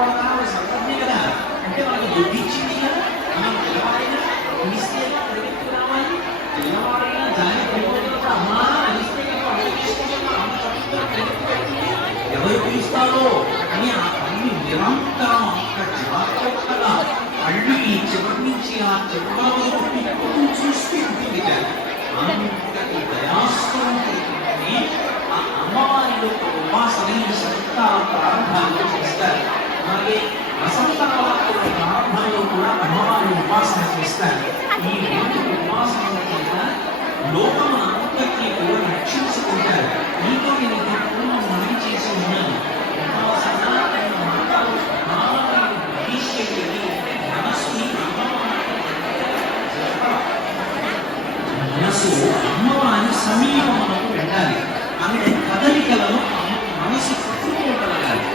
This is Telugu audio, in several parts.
కాపాడుతున్నా సంపన్నే కదా, అంటే మనకు దుఃఖించింది కదా, మనం పిల్లవాడైనా పిలిస్తే పరిగెత్తుకు రావాలి, పిల్లవాడైనా జాలి పడిపోతున్న అమ్మా పిలిస్తే కదా వంట చేసుకుంటున్నా అమ్మ తప్పుగా పరిగెత్తు పెడుతుంది, ఎవరు పిలుస్తారో అని ఆ తల్లి నిరంతరం అక్కడ జాగ్రత్తగా కళ్ళు ఈ చివరి నుంచి ఆ చివరి వరకు తిప్పుతూ చూస్తూ ఉంటుంది కదా. అంతటి దయాస్వరూపుడిని ఆ అమ్మవారి యొక్క ఉపాసన ఈ శరత్కాల ప్రారంభాల్లో చేస్తారు. అలాగే వసంత నవరాత్రుల ప్రారంభంలో కూడా అమ్మవారి ఉపాసన చేస్తారు. ఈ రెండు ఉపాసనల చేత లోకమంతటినీ కూడా రక్షించుకుంటారు. నీతో నేను పూర్వం మనం చేసి ఉన్నాను. ఉపాసన అన్న మాటలు భావనలు గ్రహించేది అంటే మనసుని మనసు అమ్మవారి సమీపమునకు వెళ్ళాలి. ఆమె కదలికలను మనసు పట్టుకోగలగాలి.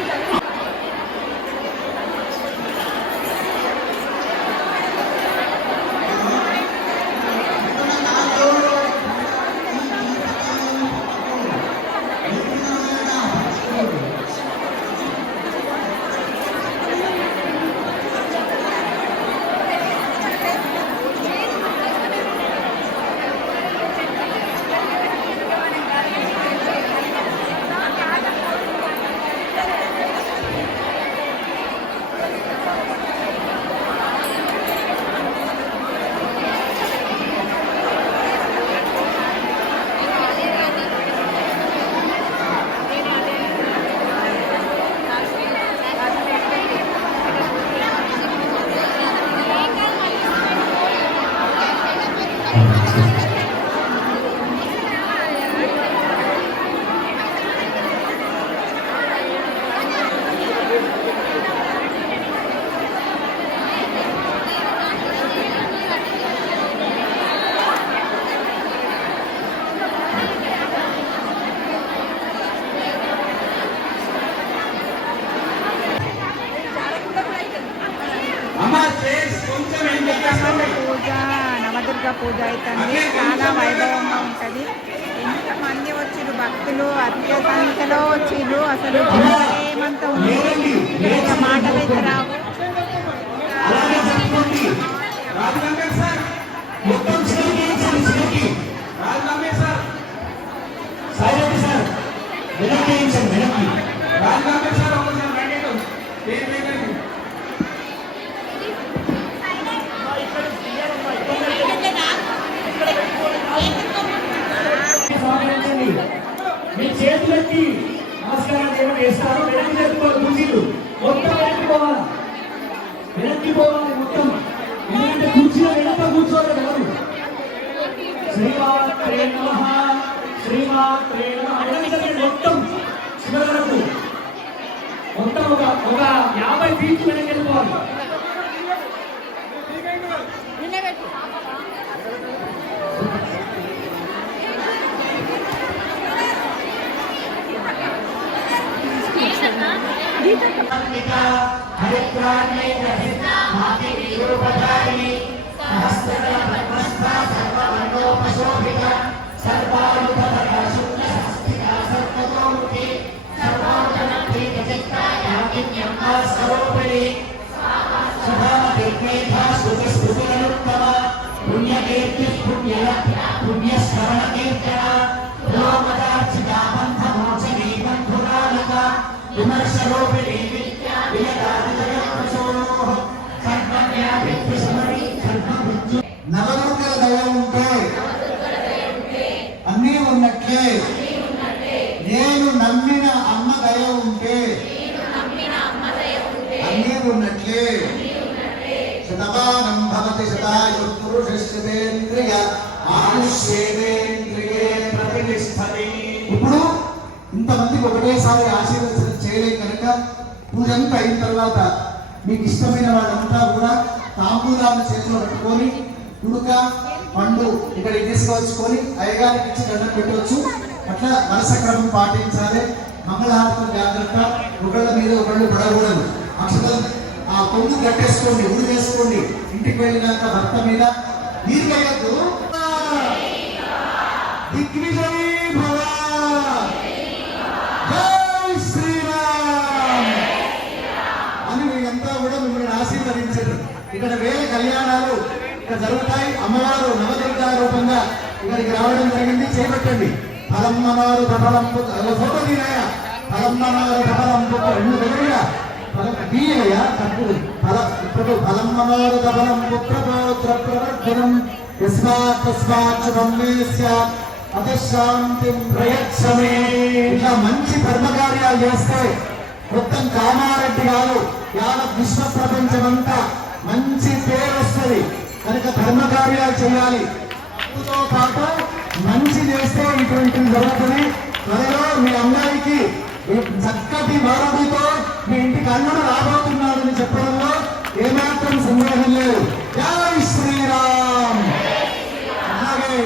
పూజ నవదుర్గ పూజ అవుతుంది. చాలా వైభవంగా ఉంటుంది. ఎంతమంది వచ్చిరు భక్తులు, అత్య సంఖ్యలో వచ్చిరు. అసలు ఏమంతా ఉంది, మాటలు అయితే రావు. మీ చేతులెత్తి నమస్కారం చేయడం చేస్తారు. వెనక్కి చెప్పుకోవాలి, కుర్చీలు మొత్తం వెనక్కి పోవాలి, వెనక్కి పోవాలి మొత్తం. ఎందుకంటే కుర్చీలో వెనక కూర్చోవాలి ఎవరు. శ్రీమాత్రే నమః, శ్రీమాత్రే నమః మొత్తం చివరి వరకు మొత్తం ఒక 50 ఫీట్లు వెనక్కి వెళ్ళిపోవాలి. నవదుర్గల దయ ఉంటే అన్నీ ఉన్నట్లే, నేను నమ్మిన అమ్మ దయ ఉంటే అన్నీ ఉన్నట్లే. శతమానం భవతి శతాయు పురుషేంద్రియ ఆయుష్యేంద్రియే ప్రతిష్టతి. ఇప్పుడు ఇంతమందికి ఒకటేసారి ఆశీర్వచనం చేయలేం కనుక పూజ అంతా అయిన తర్వాత మీకు ఇష్టమైన వాళ్ళంతా కూడా తాంబూలాన్ని చేతిలో పట్టుకొని కుడుక పండు ఇక్కడికి తీసుకొచ్చుకొని అయ్యగారికి ఇచ్చి దండం పెట్టవచ్చు. అట్లా వరుస క్రమం పాటించాలి. మంగళహారతులు జాగ్రత్త, ఒకళ్ళ మీద ఒకళ్ళు పడకూడదు. అక్షరం ఆ పొంగు కట్టేసుకోండి, ఉడి వేసుకోండి. ఇంటికి వెళ్ళినాక భర్త మీద నీరు వేయద్దు. దిగ్విజయీ భవ, జై శ్రీరామ్ అని ఆశీర్వదించారు. ఇక్కడ వేల కళ్యాణాలు ఇక్కడ జరుగుతాయి. అమ్మవారు నవదుర్గా రూపంగా ఇక్కడికి రావడం జరిగింది. చేపట్టండి. ఫలమ్మవారు ఫలం ఫోటో తీరాయ ఫలమ్మవారు ఫలం రెండు దగ్గరగా తీయగా తప్పుడు ఇప్పుడు ఫలమ్మవారు ఫలం పుత్ర పౌత్ర ప్రవర్ధనం యస్మాత్ తస్మాత్ శుభం మే స్యాత్ అతశాంతిం ప్రయచ్చమే. ఇట్లా మంచి ధర్మకార్యాలు చేస్తే మొత్తం కామారెడ్డి గారు యావత్ విశ్వ ప్రపంచమంతా మంచి పేరు వస్తుంది. కనుక ధర్మకార్యాలు చేయాలి. అందుతో పాటు మంచి చేస్తే ఇటువంటివి జరుగుతుంది. త్వరలో మీ అందరికీ చక్కటి వరదుతో మీ ఇంటికి అల్లుడు రాబోతున్నాడని చెప్పడంలో ఏమాత్రం సందేహం లేదు. జై శ్రీరామ్. అలాగే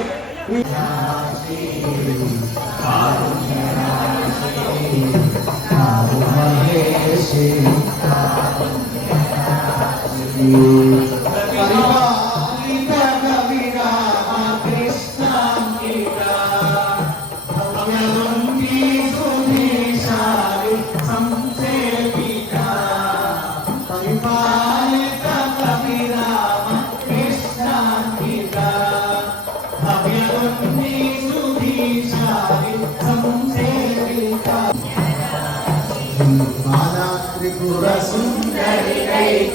త్రిపుర సుందరి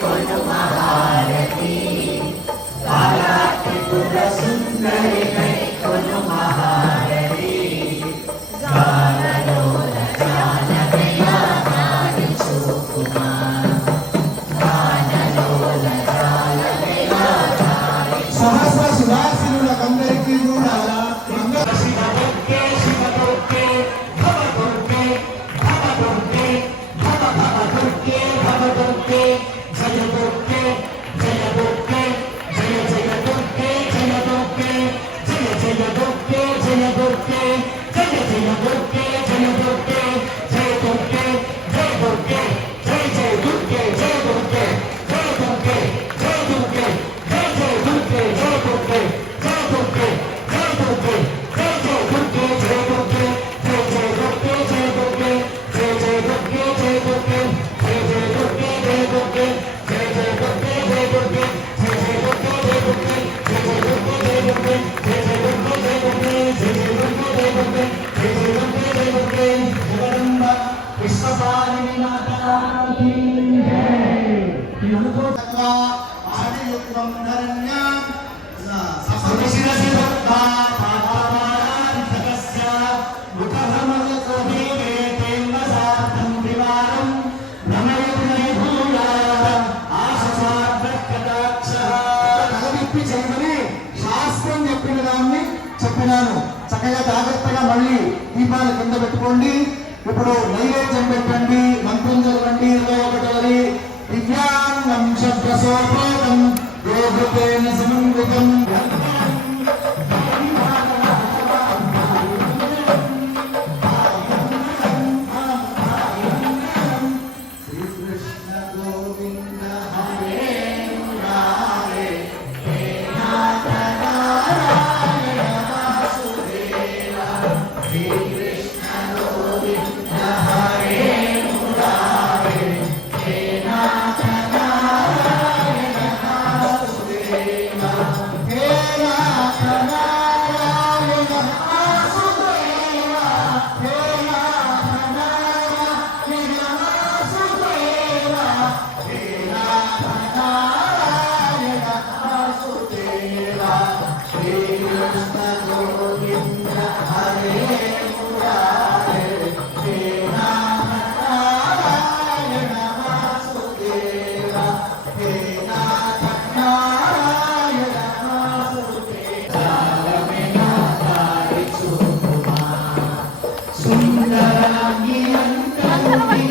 కొను మహారతి బాలా త్రిపుర సుందరి కొను మహారతి గానలోల జానకయా గాని చూపుమా గానలోల జానకయా గాని సహస్ర సువాసినులకందరికీ కూడా మంగళ శివదుర్గే శివదుర్గే భవదుర్గే భవదుర్గే భవదుర్గే భవదుర్గే జయ దుర్గే జయ దుర్గే జయ జయ దుర్గే జయ దుర్గే జయ జయ దుర్గే జయ దుర్గే జయ జయ దుర్గే జయ దుర్గే జయ దుర్గే జయ దుర్గే జయ జయ దుర్గే జయ దుర్గే జయ దుర్గే జయ దుర్గే జయ జయ దుర్గే జయ దుర్గే జయ దుర్గే జయ దుర్గే జయ జయ దుర్గే జయ దుర్గే జయ జయ దుర్గే జయ దుర్గే జయ జయ దుర్గే జయ దుర్గే జయ జయ దుర్గే జయ దుర్గే జయ జయ దుర్గే జయ దుర్గే జయ జయ దుర్గే జయ దుర్గే జయ జయ దుర్గే జయ దుర్గే జయ జయ దుర్గే జయ దుర్గే జయ జయ దుర్గే జయ దుర్గే జయ జయ దుర్గే జయ దుర్గే జగదంబ విశ్వపాలిని మాతాకి జై. ఈ అనుకోవా ఆడియుక్తం ధరణ్యాం సపశిరసి భక్తా పాపానాం సకస్య ముఖభ్రమయతో దేవేతేంద్ర సార్థం వివారం నమయతి భూయా ఆశసాద్రకటాక్షః. కలవిప్పి చేయమని శాస్త్రం చెప్పిన దాన్ని చెప్పినాను. చక్కగా జాగ్రత్తగా మళ్ళీ దీపాలు కింద పెట్టుకోండి. ఇప్పుడు నైవేద్యం పెట్టండి. మంత్రం చదవండి. 21వ దివ్యాంగం శబ్దసోపేతం యోగేన సమన్వితం శ్రీకృష్ణ గోవింద హరే మురారే హే నాథ నారాయణ వాసుదేవ శ్రీకృష్ణ గోవింద హరే మురారే హే నాథ నారాయణ వాసుదేవ హే నాథ నారాయణ వాసుదేవ హే నాథ నారాయణ వాసుదేవ హే నాథ నారాయణ వాసుదేవ శ్రీకృష్ణ గోవింద హరే మురారే హే నాథ నారాయణ వాసుదేవ హే నాథ నారాయణ వాసుదేవ. సుందరాంగి అంతరంగి